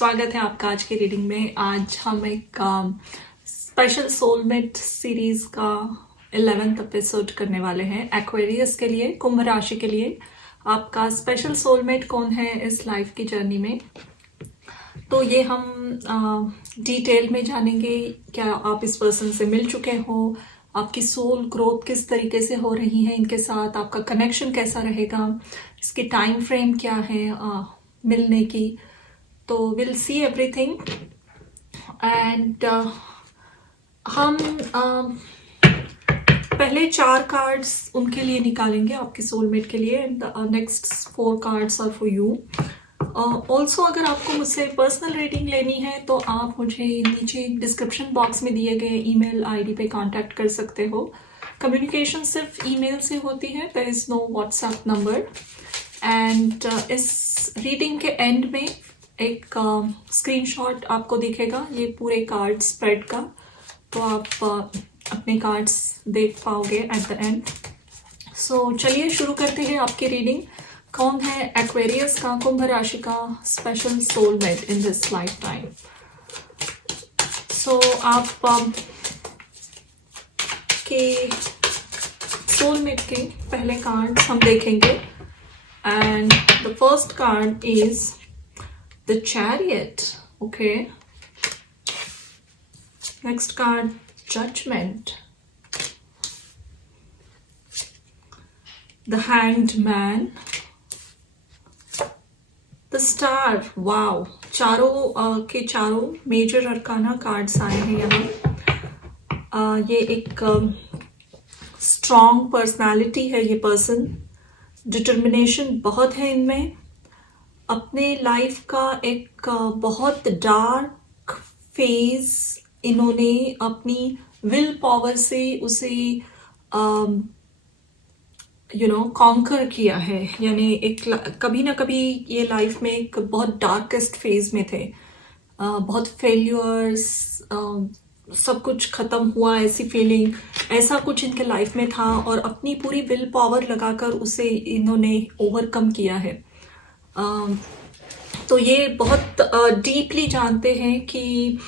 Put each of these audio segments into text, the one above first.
स्वागत है आपका आज की रीडिंग में। आज हम एक स्पेशल सोलमेट सीरीज का 11th एपिसोड करने वाले हैं। एक्वेरियस के लिए, कुंभ राशि के लिए आपका स्पेशल सोलमेट कौन है इस लाइफ की जर्नी में, तो ये हम डिटेल में जानेंगे। क्या आप इस पर्सन से मिल चुके हो, आपकी सोल ग्रोथ किस तरीके से हो रही है इनके साथ, आपका कनेक्शन कैसा रहेगा, इसकी टाइम फ्रेम क्या है मिलने की। तो विल सी एवरीथिंग एंड हम पहले 4 कार्ड्स उनके लिए निकालेंगे, आपके सोलमेट के लिए, and next 4 cards are for you. Also अगर आपको मुझसे पर्सनल रीडिंग लेनी है तो आप मुझे नीचे डिस्क्रिप्शन बॉक्स में दिए गए ईमेल आईडी पे कांटेक्ट कर सकते हो। कम्युनिकेशन सिर्फ ईमेल से होती है, there is no WhatsApp number. And इस रीडिंग के एंड में एक स्क्रीनशॉट आपको दिखेगा ये पूरे कार्ड स्प्रेड का, तो आप अपने कार्ड्स देख पाओगे एट द एंड। सो चलिए शुरू करते हैं आपकी रीडिंग। कौन है एक्वेरियस का, कुंभ राशि का special soulmate in this lifetime. So आप के सोलमेट के पहले कार्ड हम देखेंगे and the first card is the chariot. Okay, next card judgement, the hanged man, the star. Wow, चारों के चारों मेजर अरकाना कार्ड्स आए हैं यहाँ। ये एक स्ट्रॉन्ग पर्सनालिटी है ये पर्सन, डिटर्मिनेशन बहुत है इनमें। अपने लाइफ का एक बहुत डार्क फेज इन्होंने अपनी विल पावर से उसे कॉन्कर किया है। यानी एक कभी ना कभी ये लाइफ में एक बहुत डार्केस्ट फेज में थे, बहुत फेल्यूर्स, सब कुछ खत्म हुआ ऐसी फीलिंग, ऐसा कुछ इनके लाइफ में था, और अपनी पूरी विल पावर लगाकर उसे इन्होंने ओवरकम किया है। तो ये बहुत डीपली जानते हैं कि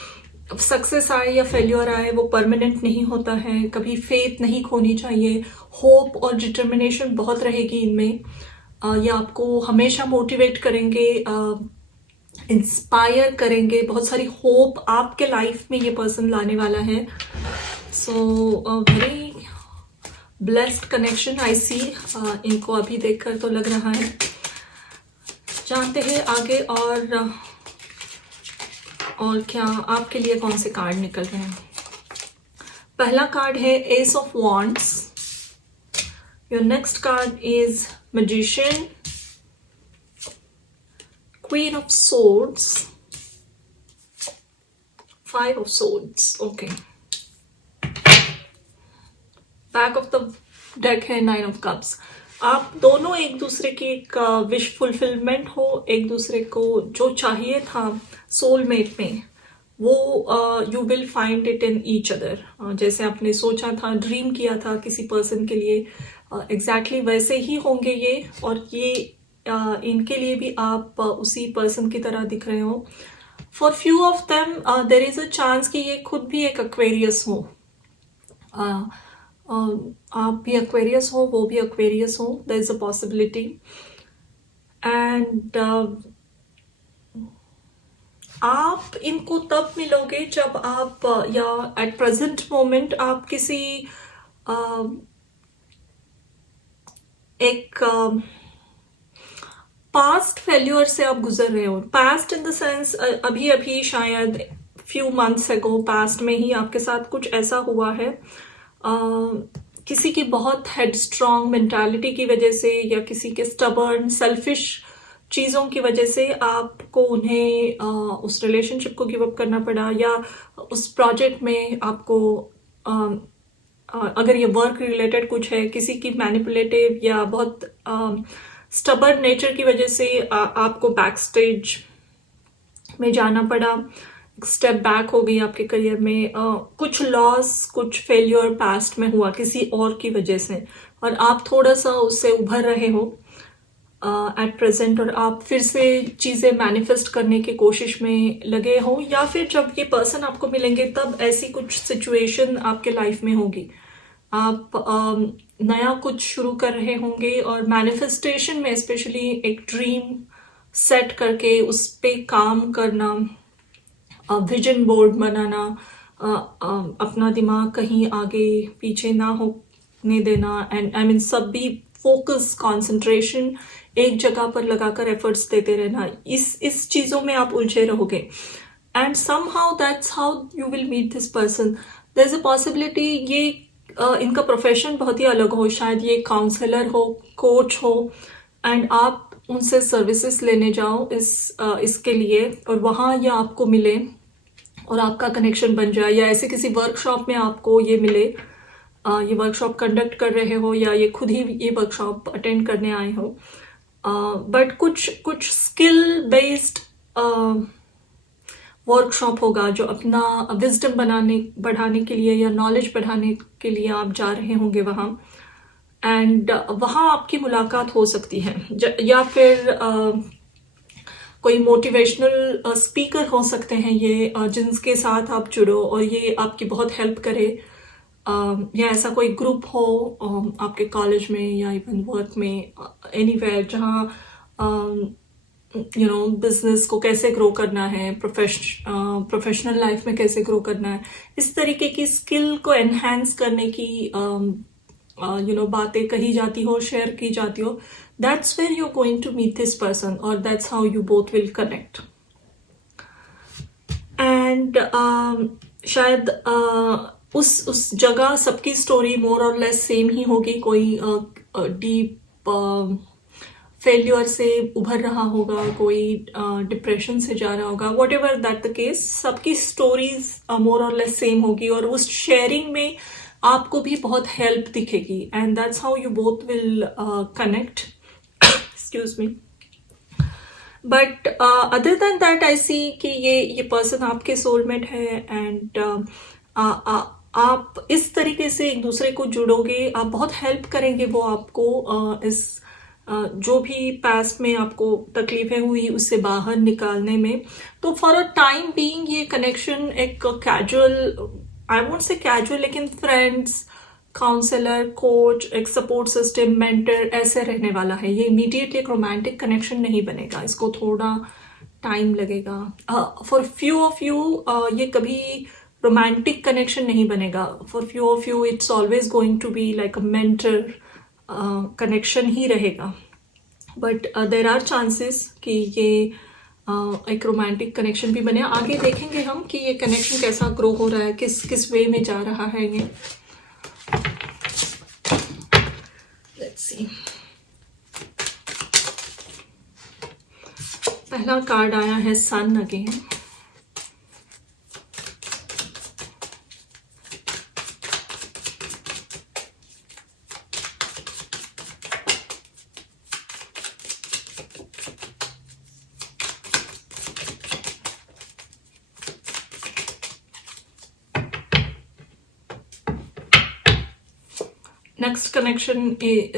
सक्सेस आए या फेल्योर आए वो परमानेंट नहीं होता है, कभी फेथ नहीं खोनी चाहिए, होप और डिटर्मिनेशन बहुत रहेगी इनमें। ये आपको हमेशा मोटिवेट करेंगे, इंस्पायर करेंगे, बहुत सारी होप आपके लाइफ में ये पर्सन लाने वाला है। So very blessed connection I see, इनको अभी देखकर तो लग रहा है। जानते हैं आगे और क्या आपके लिए कौन से कार्ड निकल रहे हैं। पहला कार्ड है S of wands, your next card is magician, queen of swords, 5 of swords. Okay, back of the deck है 9 ऑफ कप्स। आप दोनों एक दूसरे की एक विश फुलफिलमेंट हो, एक दूसरे को जो चाहिए था सोलमेट में वो you will find it in each other. जैसे आपने सोचा था, ड्रीम किया था किसी पर्सन के लिए, एग्जैक्टली वैसे ही होंगे ये, और ये इनके लिए भी आप उसी पर्सन की तरह दिख रहे हो। For few of them there is a chance कि ये खुद भी एक एक्वेरियस हो, आप भी एक्वेरियस हो, वो भी एक्वेरियस हो, there is a possibility. And आप इनको तब मिलोगे जब आप, या एट प्रेजेंट मोमेंट आप किसी एक पास्ट फेल्यूर से आप गुजर रहे हो। पास्ट इन द सेंस अभी अभी शायद फ्यू मंथ्स एगो पास्ट में ही आपके साथ कुछ ऐसा हुआ है, किसी की बहुत हेडस्ट्रॉन्ग मेंटालिटी की वजह से, या किसी के स्टबर्न सेल्फिश चीज़ों की वजह से आपको उन्हें उस रिलेशनशिप को गिव अप करना पड़ा, या उस प्रोजेक्ट में आपको अगर ये वर्क रिलेटेड कुछ है, किसी की मैनिपुलेटिव या बहुत स्टबर्न नेचर की वजह से आपको बैक स्टेज में जाना पड़ा, स्टेप बैक हो गई आपके करियर में, कुछ लॉस, कुछ फेल्योर पास्ट में हुआ किसी और की वजह से, और आप थोड़ा सा उससे उभर रहे हो। एट प्रेजेंट, और आप फिर से चीज़ें मैनिफेस्ट करने की कोशिश में लगे हो, या फिर जब ये पर्सन आपको मिलेंगे तब ऐसी कुछ सिचुएशन आपके लाइफ में होगी, आप नया कुछ शुरू कर रहे होंगे, और मैनिफेस्टेशन में स्पेशली एक ड्रीम सेट करके उस पे काम करना, विजन बोर्ड बनाना, अपना दिमाग कहीं आगे पीछे ना होने देना, एंड आई मीन सब भी फोकस कंसंट्रेशन एक जगह पर लगाकर एफर्ट्स देते रहना, इस चीज़ों में आप उलझे रहोगे, and somehow that's how you will meet this person. there's a possibility ये इनका प्रोफेशन बहुत ही अलग हो, शायद ये काउंसलर हो, कोच हो, एंड आप उनसे सर्विसेज लेने जाओ इसके लिए, और वहाँ ये आपको मिले और आपका कनेक्शन बन जाए, या ऐसे किसी वर्कशॉप में आपको ये मिले, ये वर्कशॉप कंडक्ट कर रहे हो, या ये खुद ही ये वर्कशॉप अटेंड करने आए हो, बट कुछ स्किल बेस्ड वर्कशॉप होगा जो अपना विजडम बढ़ाने के लिए या नॉलेज बढ़ाने के लिए आप जा रहे होंगे वहाँ, एंड वहाँ आपकी मुलाकात हो सकती है, या फिर कोई मोटिवेशनल स्पीकर हो सकते हैं ये, जिनके साथ आप जुड़ो और ये आपकी बहुत हेल्प करे, या ऐसा कोई ग्रुप हो आपके कॉलेज में या इवन वर्क में, एनीवेयर, जहाँ बिजनेस को कैसे ग्रो करना है, प्रोफेशनल लाइफ में कैसे ग्रो करना है, इस तरीके की स्किल को एनहांस करने की बातें कही जाती हो, शेयर की जाती हो, that's where you are going to meet this person, और that's how you both will connect, and शायद उस जगह सबकी स्टोरी मोर और लेस सेम ही होगी, कोई डीप फेल्यूर से उभर रहा होगा, कोई डिप्रेशन से जा रहा होगा, what ever that the case, सबकी स्टोरीज मोर और लेस सेम होगी, और उस शेयरिंग में आपको भी बहुत हेल्प दिखेगी, and that's how you both will connect, excuse me, but other than that I see कि ये पर्सन आपके सोलमेट है, एंड आप इस तरीके से एक दूसरे को जुड़ोगे, आप बहुत हेल्प करेंगे वो आपको इस जो भी पास्ट में आपको तकलीफें हुई उससे बाहर निकालने में, तो फॉर अ टाइम बीइंग ये कनेक्शन एक casual, I won't say casual, लेकिन फ्रेंड्स, काउंसलर, कोच, एक सपोर्ट सिस्टम, मेंटर, ऐसे रहने वाला है, ये इमीडिएटली एक रोमांटिक कनेक्शन नहीं बनेगा, इसको थोड़ा टाइम लगेगा, फॉर फ्यू ऑफ यू ये कभी रोमांटिक कनेक्शन नहीं बनेगा, for few of you it's always going to be like a mentor connection ही रहेगा, बट देर आर चांसेस कि ये एक रोमांटिक कनेक्शन भी बने, आगे देखेंगे हम कि ये कनेक्शन कैसा ग्रो हो रहा है, किस वे में जा रहा है ये, लेट्स सी। पहला कार्ड आया है सन again,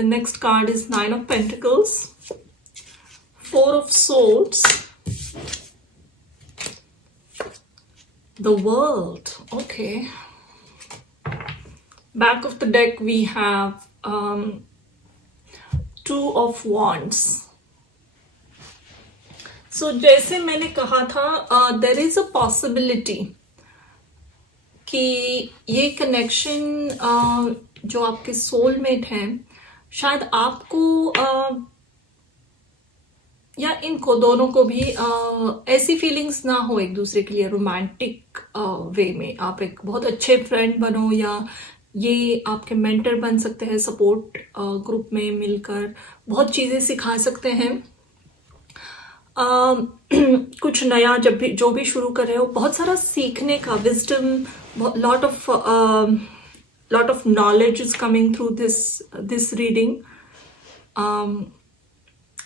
next card is Nine of Pentacles, Four of Swords, the World. Okay, back of the deck we have Two of Wands. So जैसे मैंने कहा था, there is a possibility कि ये कनेक्शन जो आपके सोलमेट हैं, शायद आपको या इनको दोनों को भी ऐसी फीलिंग्स ना हो एक दूसरे के लिए रोमांटिक वे में, आप एक बहुत अच्छे फ्रेंड बनो, या ये आपके मेंटर बन सकते हैं, सपोर्ट ग्रुप में मिलकर बहुत चीज़ें सिखा सकते हैं, कुछ नया जो भी शुरू कर रहे हो, बहुत सारा सीखने का, wisdom, lot of knowledge is coming through this reading.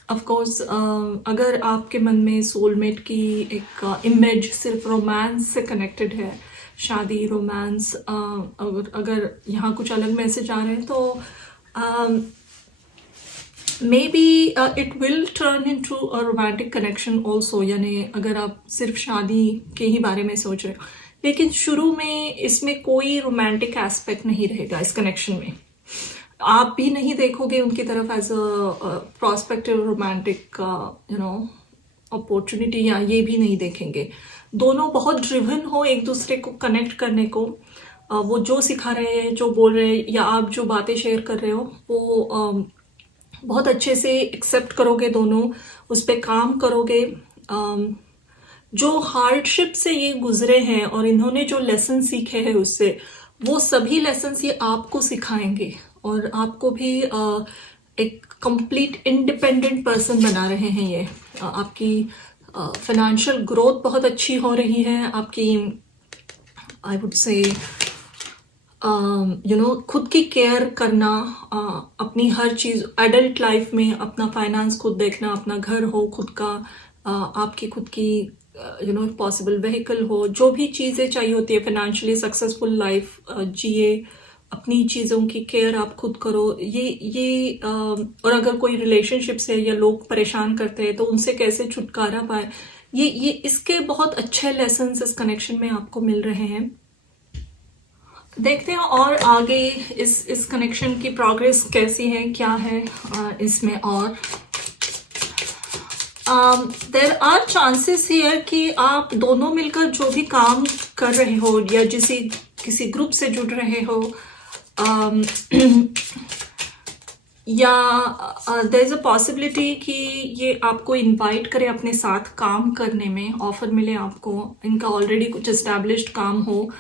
Of course, अगर आपके मन में सोलमेट की एक इमेज सिर्फ रोमांस से कनेक्टेड है, शादी, रोमांस, अगर यहाँ कुछ अलग मैसेज आ रहे हैं, तो may be it will turn into a romantic connection also, यानी अगर आप सिर्फ शादी के ही बारे में सोच रहे हो, लेकिन शुरू में इसमें कोई रोमांटिक एस्पेक्ट नहीं रहेगा इस कनेक्शन में। आप भी नहीं देखोगे उनकी तरफ as a prospective romantic opportunity, या ये भी नहीं देखेंगे। दोनों बहुत ड्रिवन हो एक दूसरे को कनेक्ट करने को। वो जो सिखा रहे हैं, जो बोल रहे हैं, या आप जो बातें शेयर कर रहे हो, वो बहुत अच्छे से एक्सेप्ट करोगे, दोनों उस पर काम करोगे। जो हार्डशिप से ये गुजरे हैं और इन्होंने जो लेसन सीखे हैं उससे, वो सभी लेसन्स ये आपको सिखाएंगे और आपको भी एक कंप्लीट इंडिपेंडेंट पर्सन बना रहे हैं ये। आपकी फाइनेंशियल ग्रोथ बहुत अच्छी हो रही है, आपकी आई वुड से खुद की केयर करना, अपनी हर चीज़ एडल्ट लाइफ में अपना फाइनेंस खुद देखना, अपना घर हो खुद का, आपकी खुद की पॉसिबल व्हीकल हो, जो भी चीज़ें चाहिए होती है फाइनेंशियली सक्सेसफुल लाइफ जिए, अपनी चीज़ों की केयर आप खुद करो। ये और अगर कोई रिलेशनशिप है या लोग परेशान करते हैं तो उनसे कैसे छुटकारा पाए, ये इसके बहुत अच्छे लेसन्स इस कनेक्शन में आपको मिल रहे हैं। देखते हैं और आगे इस कनेक्शन की प्रोग्रेस कैसी है, क्या है इसमें। और देर आर चांसेस हियर कि आप दोनों मिलकर जो भी काम कर रहे हो या किसी ग्रुप से जुड़ रहे हो, या देयर इज़ अ पॉसिबिलिटी कि ये आपको इनवाइट करे अपने साथ काम करने में, ऑफर मिले आपको, इनका ऑलरेडी कुछ एस्टैब्लिश्ड काम हो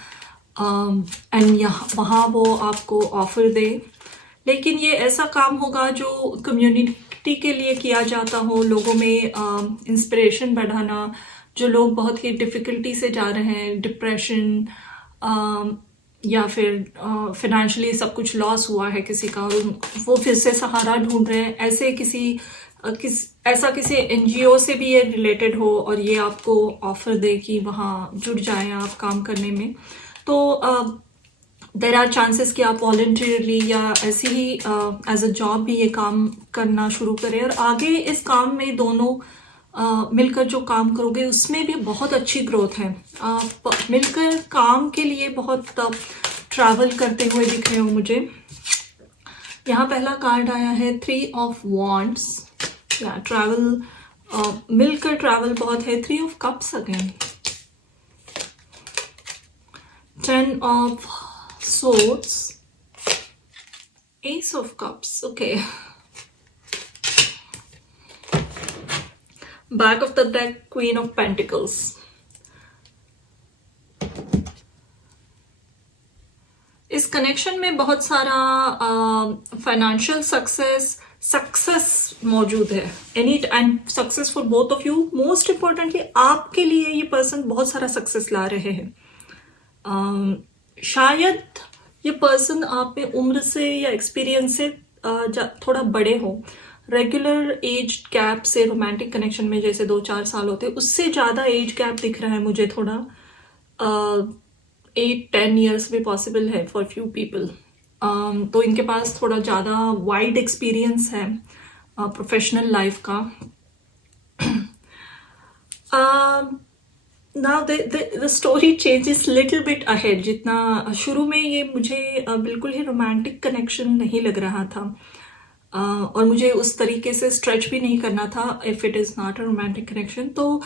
एंड वहाँ वो आपको ऑफर दे। लेकिन ये ऐसा काम होगा जो कम्युनिटी के लिए किया जाता हो, लोगों में इंस्पिरेशन बढ़ाना, जो लोग बहुत ही डिफ़िकल्टी से जा रहे हैं, डिप्रेशन या फिर फाइनेंशियली सब कुछ लॉस हुआ है किसी का और वो फिर से सहारा ढूंढ रहे हैं, ऐसे ऐसा किसी एनजीओ से भी ये रिलेटेड हो और ये आपको ऑफर दे कि वहाँ जुड़ जाएं आप काम करने में। तो देर आर चांसेस कि आप वॉलंटियरली या ऐसे ही एज अ जॉब भी ये काम करना शुरू करें और आगे इस काम में दोनों मिलकर जो काम करोगे उसमें भी बहुत अच्छी ग्रोथ है। आप मिलकर काम के लिए बहुत ट्रैवल करते हुए दिख रहे हो मुझे। यहाँ पहला कार्ड आया है 3 ऑफ वॉन्ड्स, या ट्रैवल, मिलकर ट्रैवल बहुत है। 3 of cups again, 10 of swords, ace of cups, okay, back of the deck, queen of pentacles। इस कनेक्शन में बहुत सारा फाइनेंशियल सक्सेस मौजूद है, any and success for both of you. Most importantly आपके लिए ये पर्सन बहुत सारा सक्सेस ला रहे हैं। शायद ये पर्सन आप में उम्र से या एक्सपीरियंस से थोड़ा बड़े हो। रेगुलर एज गैप से रोमांटिक कनेक्शन में जैसे 2-4 साल होते हैं, उससे ज़्यादा एज गैप दिख रहा है मुझे थोड़ा। 8-10 ईयर्स भी पॉसिबल है फॉर फ्यू पीपल। तो इनके पास थोड़ा ज़्यादा वाइड एक्सपीरियंस है प्रोफेशनल लाइफ का। Now the story changes little bit ahead. जितना शुरू में ये मुझे बिल्कुल ही रोमांटिक कनेक्शन नहीं लग रहा था और मुझे उस तरीके से स्ट्रेच भी नहीं करना था if it is not a romantic connection. तो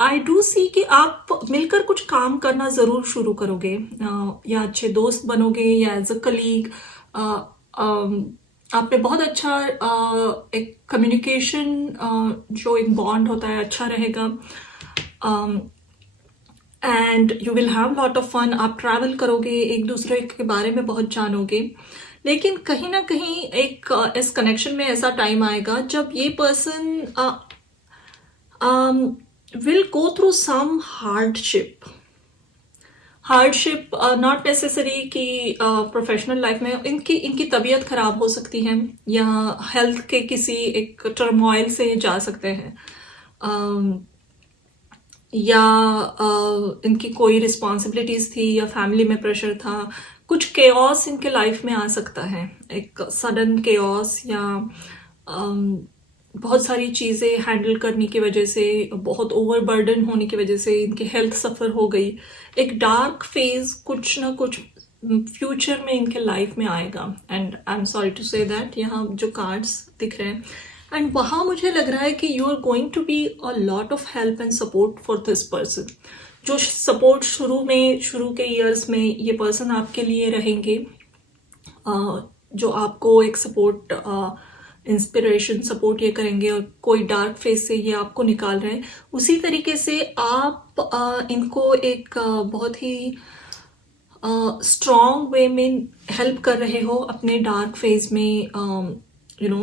आई डू सी कि आप मिलकर कुछ काम करना ज़रूर शुरू करोगे, या अच्छे दोस्त बनोगे या एज अ कलीग। आप में बहुत अच्छा एक कम्युनिकेशन जो एक बॉन्ड होता है अच्छा रहेगा and you will have lot of fun. आप ट्रैवल करोगे, एक दूसरे के बारे में बहुत जानोगे। लेकिन कहीं ना कहीं एक इस कनेक्शन में ऐसा टाइम आएगा जब ये person will go through some hardship not necessary कि प्रोफेशनल लाइफ में इनकी तबीयत खराब हो सकती है या हेल्थ के किसी एक टर्मोइल से जा सकते हैं, या इनकी कोई रिस्पॉन्सिबिलिटीज़ थी या फैमिली में प्रेशर था। कुछ केओस इनके लाइफ में आ सकता है, एक सडन केओस या बहुत सारी चीज़ें हैंडल करने की वजह से, बहुत ओवरबर्डन होने की वजह से इनकी हेल्थ सफ़र हो गई। एक डार्क फेज कुछ ना कुछ फ्यूचर में इनके लाइफ में आएगा, and I am sorry to say that. यहाँ जो कार्ड्स दिख रहे हैं, एंड वहाँ मुझे लग रहा है कि you are going to be a lot of help and support for this person. जो सपोर्ट शुरू के ईयर्स में ये पर्सन आपके लिए रहेंगे, जो आपको एक सपोर्ट, इंस्पिरेशन, सपोर्ट ये करेंगे, और कोई डार्क फेस से ये आपको निकाल रहे हैं। उसी तरीके से आप इनको एक बहुत ही स्ट्रॉन्ग वे में हेल्प कर रहे हो अपने डार्क फेज में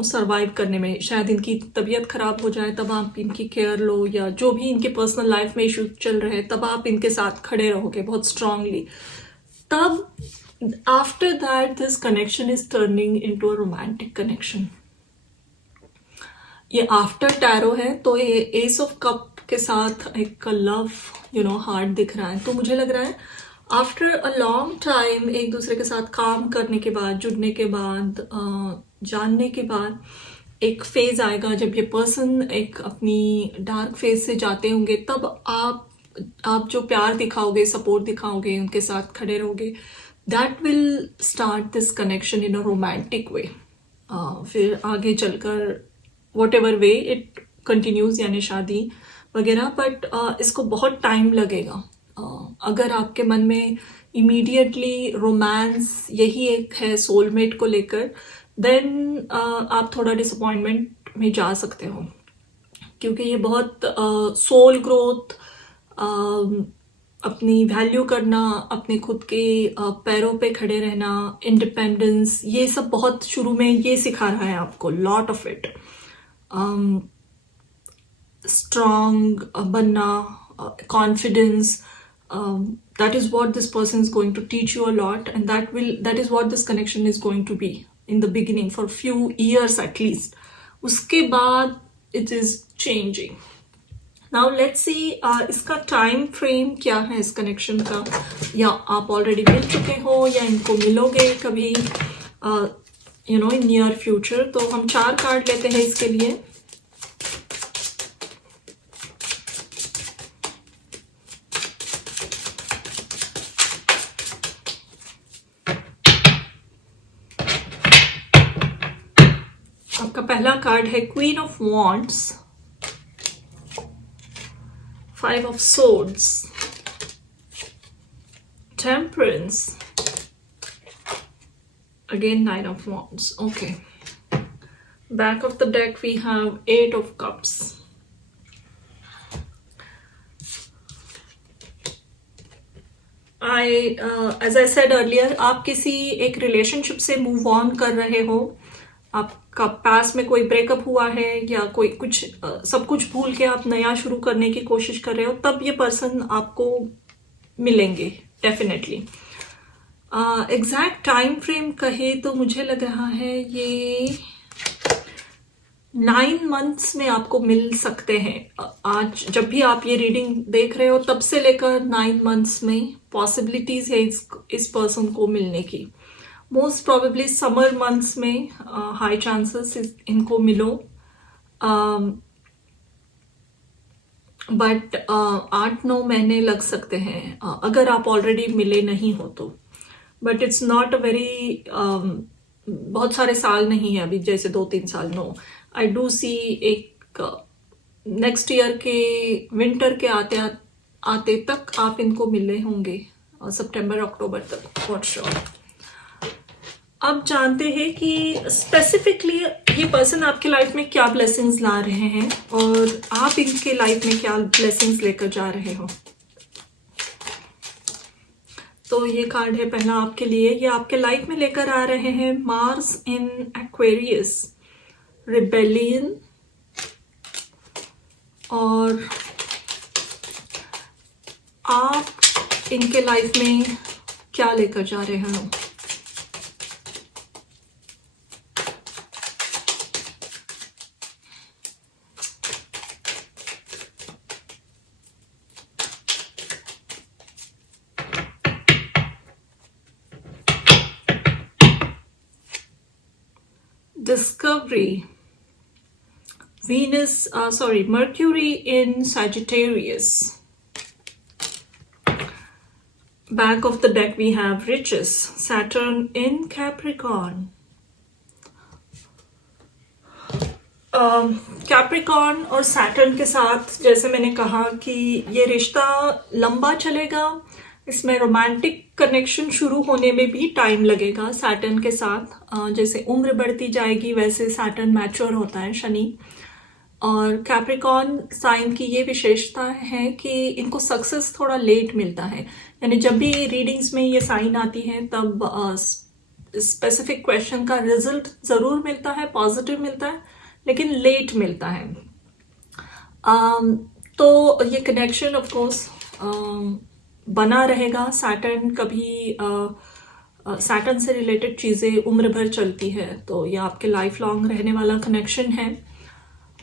सर्वाइव करने में। शायद इनकी तबीयत खराब हो जाए तब आप इनकी केयर लो, या जो भी इनके पर्सनल लाइफ में इश्यूज चल रहे हैं तब आप इनके साथ खड़े रहोगे बहुत स्ट्रांगली। तब after that this connection is turning into a romantic connection. ये आफ्टर टैरो है, तो ये एस ऑफ कप के साथ एक लव हार्ट दिख रहा है। तो मुझे लग रहा है आफ्टर अ लॉन्ग टाइम एक दूसरे के साथ काम करने के बाद, जुड़ने के बाद, जानने के बाद एक फेज आएगा जब ये पर्सन एक अपनी डार्क फेज से जाते होंगे। तब आप जो प्यार दिखाओगे, सपोर्ट दिखाओगे, उनके साथ खड़े रहोगे, that will start this connection in a romantic way. फिर आगे चलकर what ever way it continues, यानी शादी वगैरह, बट इसको बहुत टाइम लगेगा। अगर आपके मन में इमीडिएटली रोमांस यही एक है सोलमेट को लेकर, देन आप थोड़ा डिसअपॉइंटमेंट में जा सकते हो, क्योंकि ये बहुत सोल ग्रोथ, अपनी वैल्यू करना, अपने खुद के पैरों पे खड़े रहना, इंडिपेंडेंस, ये सब बहुत शुरू में ये सिखा रहा है आपको, लॉट ऑफ इट। स्ट्रॉन्ग बनना, confidence, that is what this person is going to teach you a lot, and that is what this connection is going to be in the beginning for few years at least. उसके बाद it is changing. Now let's see इसका time frame क्या है इस connection का, या आप already मिल चुके हो या इनको मिलोगे कभी इन नियर फ्यूचर। तो हम 4 कार्ड लेते हैं इसके लिए। आपका पहला कार्ड है queen of wands, 5 of swords, temperance, again 9 of wands. Okay, back of the deck we have 8 of cups. As I said earlier, आप किसी एक रिलेशनशिप से मूव ऑन कर रहे हो, आपका पास में कोई ब्रेकअप हुआ है, या कोई कुछ सब कुछ भूल के आप नया शुरू करने की कोशिश कर रहे हो, तब ये पर्सन आपको मिलेंगे डेफिनेटली। एग्जैक्ट टाइम फ्रेम कहे तो मुझे लग रहा है ये 9 मंथ्स में आपको मिल सकते हैं। आज जब भी आप ये रीडिंग देख रहे हो तब से लेकर 9 मंथ्स में पॉसिबिलिटीज है इस पर्सन को मिलने की। मोस्ट प्रोबेबली समर मंथ्स में हाई चांसेस इनको मिलो, बट 8-9 महीने लग सकते हैं अगर आप ऑलरेडी मिले नहीं हो तो। But it's not a very, बहुत सारे साल नहीं है अभी, जैसे 2-3 साल। नो, आई डू सी एक नेक्स्ट ईयर के विंटर के आते तक आप इनको मिले होंगे, सितंबर अक्टूबर तक, नॉट श्योर। अब जानते हैं कि स्पेसिफिकली ये पर्सन आपके लाइफ में क्या ब्लेसिंग्स ला रहे हैं और आप इनके लाइफ में क्या ब्लेसिंग्स लेकर जा रहे हो। तो ये कार्ड है पहला आपके लिए। ये आपके लाइफ में लेकर आ रहे हैं मार्स इन एक्वेरियस, रिबेलियन, और आप इनके लाइफ में क्या लेकर जा रहे हो। Discovery, Mercury in Sagittarius. Back of the deck we have riches, Saturn in Capricorn. Capricorn और सैटर्न के साथ जैसे मैंने कहा कि ये रिश्ता लंबा चलेगा, इसमें रोमांटिक कनेक्शन शुरू होने में भी टाइम लगेगा सैटर्न के साथ। जैसे उम्र बढ़ती जाएगी वैसे सैटर्न मैच्योर होता है, शनि। और कैप्रिकॉर्न साइन की ये विशेषता है कि इनको सक्सेस थोड़ा लेट मिलता है, यानी जब भी रीडिंग्स में ये साइन आती है तब स्पेसिफिक क्वेश्चन का रिजल्ट ज़रूर मिलता है, पॉजिटिव मिलता है, लेकिन लेट मिलता है। तो ये कनेक्शन ऑफ कोर्स बना रहेगा। सैटर्न कभी सैटर्न से रिलेटेड चीज़ें उम्र भर चलती है, तो ये आपके लाइफ लॉन्ग रहने वाला कनेक्शन है।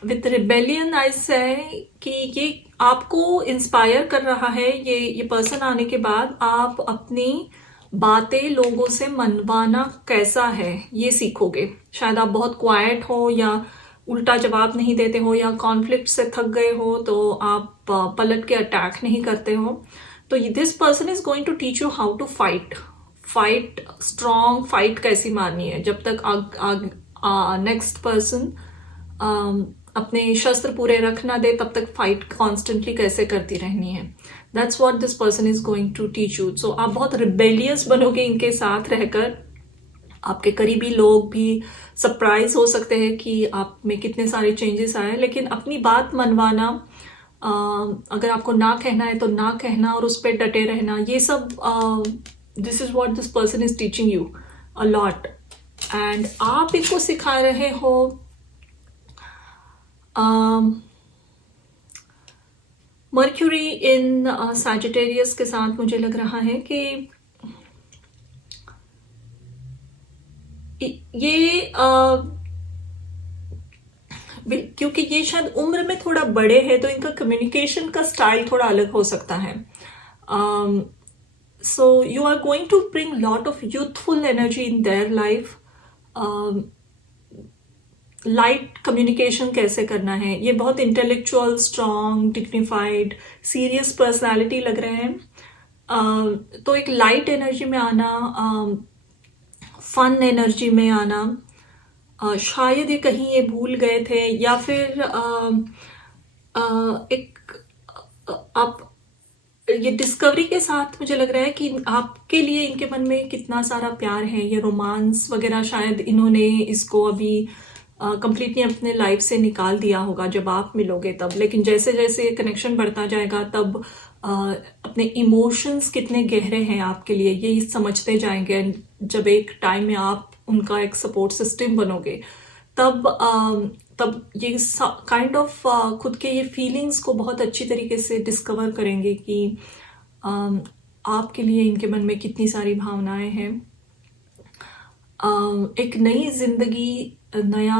विथ रिबेलियन आई से कि ये आपको इंस्पायर कर रहा है, ये पर्सन आने के बाद आप अपनी बातें लोगों से मनवाना कैसा है ये सीखोगे। शायद आप बहुत क्वाइट हो या उल्टा जवाब नहीं देते हो या कॉन्फ्लिक्ट से थक गए हो तो आप पलट के अटैक नहीं करते हो। तो this person is going to teach you how to fight strong fight कैसी मारनी है। जब तक नेक्स्ट पर्सन अपने शस्त्र पूरे रख ना दे तब तक फाइट कॉन्स्टेंटली कैसे करती रहनी है। That's what this person is going to teach you. So आप बहुत रिबेलियस बनोगे इनके साथ रहकर। आपके करीबी लोग भी सरप्राइज हो सकते हैं कि आप में कितने सारे चेंजेस आए, लेकिन अपनी बात मनवाना, अगर आपको ना कहना है तो ना कहना और उस पर डटे रहना, ये सब this is what this person is teaching you a lot. And आप इनको सिखा रहे हो मर्क्यूरी इन सैजिटेरियस के साथ मुझे लग रहा है कि ये क्योंकि ये शायद उम्र में थोड़ा बड़े हैं तो इनका कम्युनिकेशन का स्टाइल थोड़ा अलग हो सकता है। So you are going to bring lot of youthful energy in their life. Light communication कैसे करना है, ये बहुत intellectual, strong, dignified, serious personality लग रहे हैं। तो एक लाइट एनर्जी में आना, फन एनर्जी में आना, शायद ये कहीं ये भूल गए थे या फिर आप ये डिस्कवरी के साथ मुझे लग रहा है कि आपके लिए इनके मन में कितना सारा प्यार है। ये रोमांस वगैरह शायद इन्होंने इसको अभी कंप्लीटली अपने लाइफ से निकाल दिया होगा जब आप मिलोगे तब, लेकिन जैसे जैसे कनेक्शन बढ़ता जाएगा तब अपने इमोशंस कितने गहरे हैं आपके लिए ये समझते जाएंगे। जब एक टाइम में आप उनका एक सपोर्ट सिस्टम बनोगे तब ये काइंड ऑफ खुद के ये फीलिंग्स को बहुत अच्छी तरीके से डिस्कवर करेंगे कि आपके लिए इनके मन में कितनी सारी भावनाएं हैं। एक नई जिंदगी, नया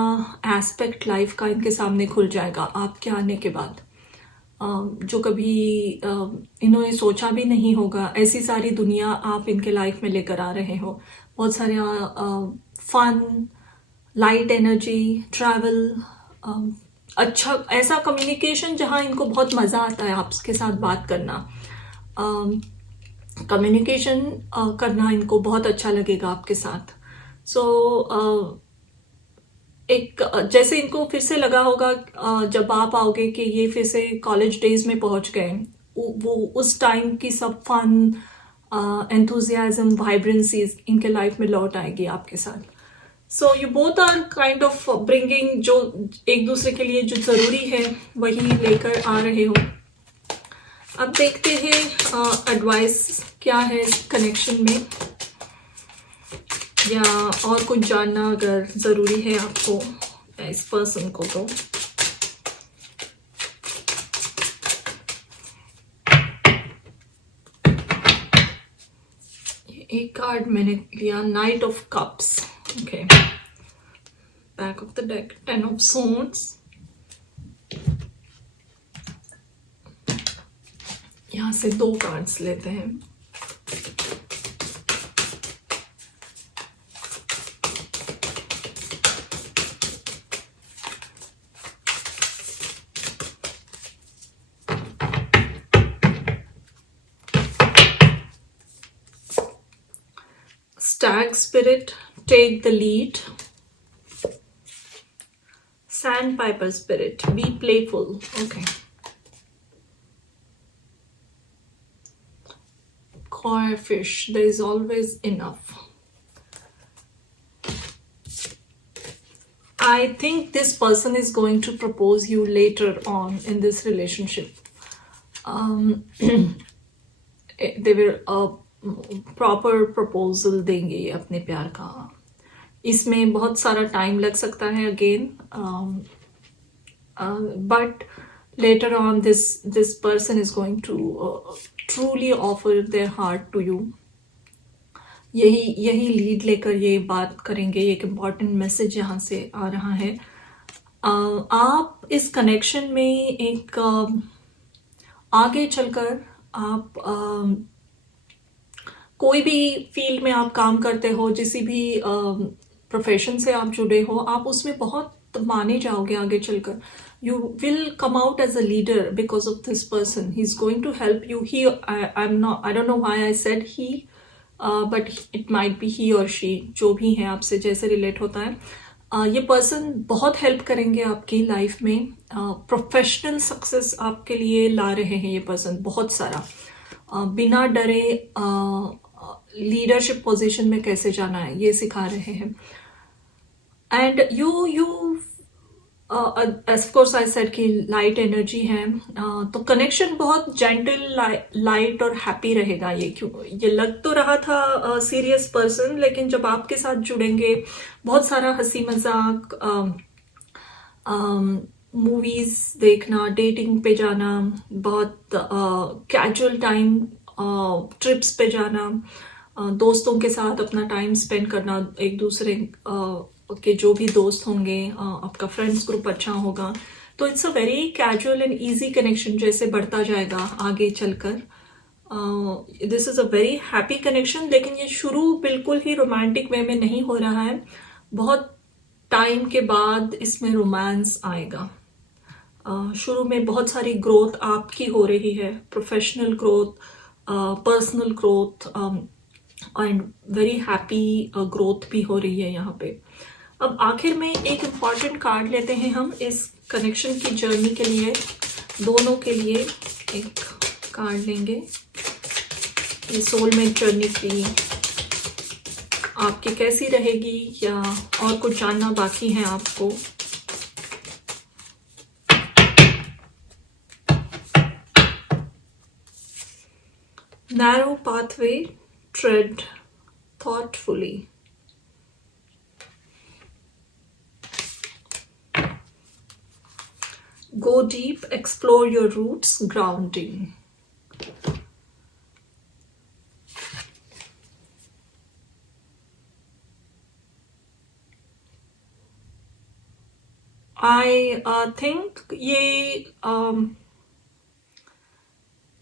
एस्पेक्ट लाइफ का इनके सामने खुल जाएगा आपके आने के बाद, जो कभी इन्होंने सोचा भी नहीं होगा। ऐसी सारी दुनिया आप इनके लाइफ में लेकर आ रहे हो। बहुत सारे फन, लाइट एनर्जी, ट्रैवल, अच्छा ऐसा कम्युनिकेशन जहाँ इनको बहुत मज़ा आता है आपके साथ बात करना। कम्युनिकेशन करना इनको बहुत अच्छा लगेगा आपके साथ। सो एक जैसे इनको फिर से लगा होगा जब आप आओगे कि ये फिर से कॉलेज डेज में पहुंच गए, वो उस टाइम की सब फन, एंथुजियाज्म, वाइब्रेंसीज इनके लाइफ में लौट आएगी आपके साथ। So you both are kind of bringing, जो एक दूसरे के लिए जो ज़रूरी है वही लेकर आ रहे हो। अब देखते हैं एडवाइस क्या है इस कनेक्शन में, या और कुछ जानना अगर ज़रूरी है आपको इस पर्सन को तो। एक कार्ड मैंने लिया, night of cups. Okay, back of the deck, 10 of swords. यहाँ से 2 कार्ड्स लेते हैं। spirit, take the lead. Sandpiper spirit, be playful. Okay. Koi fish, there is always enough. I think this person is going to propose you later on in this relationship. They will proper proposal देंगे ये अपने प्यार का. इसमें बहुत सारा time लग सकता है again, but later on this person is going to truly offer their heart to you. यही लीड लेकर ये बात करेंगे. एक इम्पॉर्टेंट मैसेज यहाँ से आ रहा है. आप इस कनेक्शन में एक आगे चलकर आप कोई भी फील्ड में आप काम करते हो, जिस भी प्रोफेशन से आप जुड़े हो, आप उसमें बहुत माने जाओगे आगे चलकर. You will come out as a leader because of this person. He's going to help you. I don't know why I said he, but it might be he or she, जो भी है आपसे जैसे रिलेट होता है. ये person बहुत help करेंगे आपकी लाइफ में. प्रोफेशनल सक्सेस आपके लिए ला रहे हैं ये पर्सन बहुत सारा. बिना डरे लीडरशिप पोजीशन में कैसे जाना है ये सिखा रहे हैं. And you of course I said कि लाइट एनर्जी है, तो कनेक्शन बहुत जेंटल, लाइट और हैप्पी रहेगा. ये लग तो रहा था सीरियस पर्सन, लेकिन जब आपके साथ जुड़ेंगे बहुत सारा हंसी मजाक, मूवीज देखना, डेटिंग पे जाना, बहुत कैजुअल टाइम, ट्रिप्स पे जाना, दोस्तों के साथ अपना टाइम स्पेंड करना, एक दूसरे के जो भी दोस्त होंगे, आपका फ्रेंड्स ग्रुप अच्छा होगा. तो it's a very casual and easy connection जैसे बढ़ता जाएगा आगे चलकर. This is a very happy connection. लेकिन ये शुरू बिल्कुल ही रोमांटिक वे में नहीं हो रहा है. बहुत टाइम के बाद इसमें रोमांस आएगा. शुरू में बहुत सारी ग्रोथ आपकी हो रही है, professional growth, personal growth, and very happy growth भी हो रही है यहाँ पे. अब आखिर में एक इम्पॉर्टेंट कार्ड लेते हैं हम इस कनेक्शन की जर्नी के लिए. दोनों के लिए एक कार्ड लेंगे. ये सोलमेट जर्नी की आपकी कैसी रहेगी, या और कुछ जानना बाकी है आपको. Narrow pathway, tread thoughtfully. Go deep, explore your roots, grounding. I think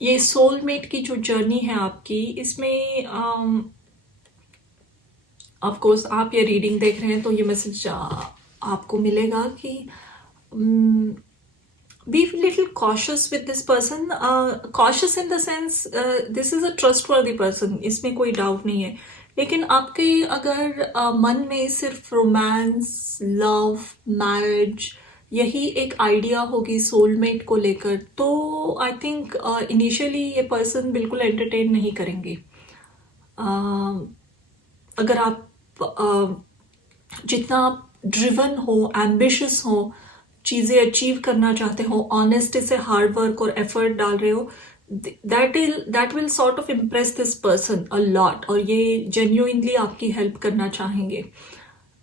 ये सोलमेट की जो जर्नी है आपकी, इसमें ऑफ कोर्स आप ये रीडिंग देख रहे हैं तो ये मैसेज आपको मिलेगा कि be little cautious with this person. Cautious in the sense this is a trustworthy person, इसमें कोई डाउट नहीं है. लेकिन आपके अगर मन में सिर्फ रोमांस, लव, मैरिज यही एक आइडिया होगी सोलमेट को लेकर, तो आई थिंक इनिशियली ये पर्सन बिल्कुल एंटरटेन नहीं करेंगे. अगर आप जितना आप ड्रिवन हो, एम्बिशियस हो, चीज़ें अचीव करना चाहते हो, ऑनेस्टी से हार्ड वर्क और एफर्ट डाल रहे हो, that will sort of impress this person a lot, और ये genuinely आपकी हेल्प करना चाहेंगे.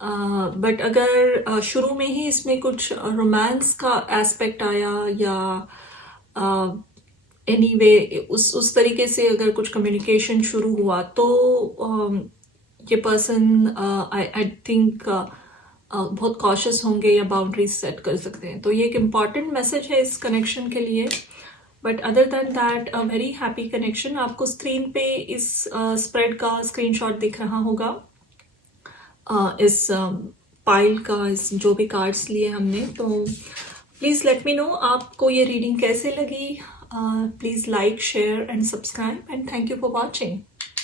बट अगर शुरू में ही इसमें कुछ रोमांस का एस्पेक्ट आया, या एनीवे उस तरीके से अगर कुछ कम्युनिकेशन शुरू हुआ, तो ये पर्सन आई थिंक बहुत कॉशियस होंगे या बाउंड्रीज सेट कर सकते हैं. तो ये एक इम्पॉर्टेंट मैसेज है इस कनेक्शन के लिए. But other than that a very happy connection. आपको स्क्रीन पे इस स्प्रेड का स्क्रीनशॉट दिख रहा होगा, इस पाइल का, इस जो भी कार्ड्स लिए हमने. तो प्लीज़ लेट मी नो आपको ये रीडिंग कैसे लगी. Please like, share and subscribe, and thank you for watching.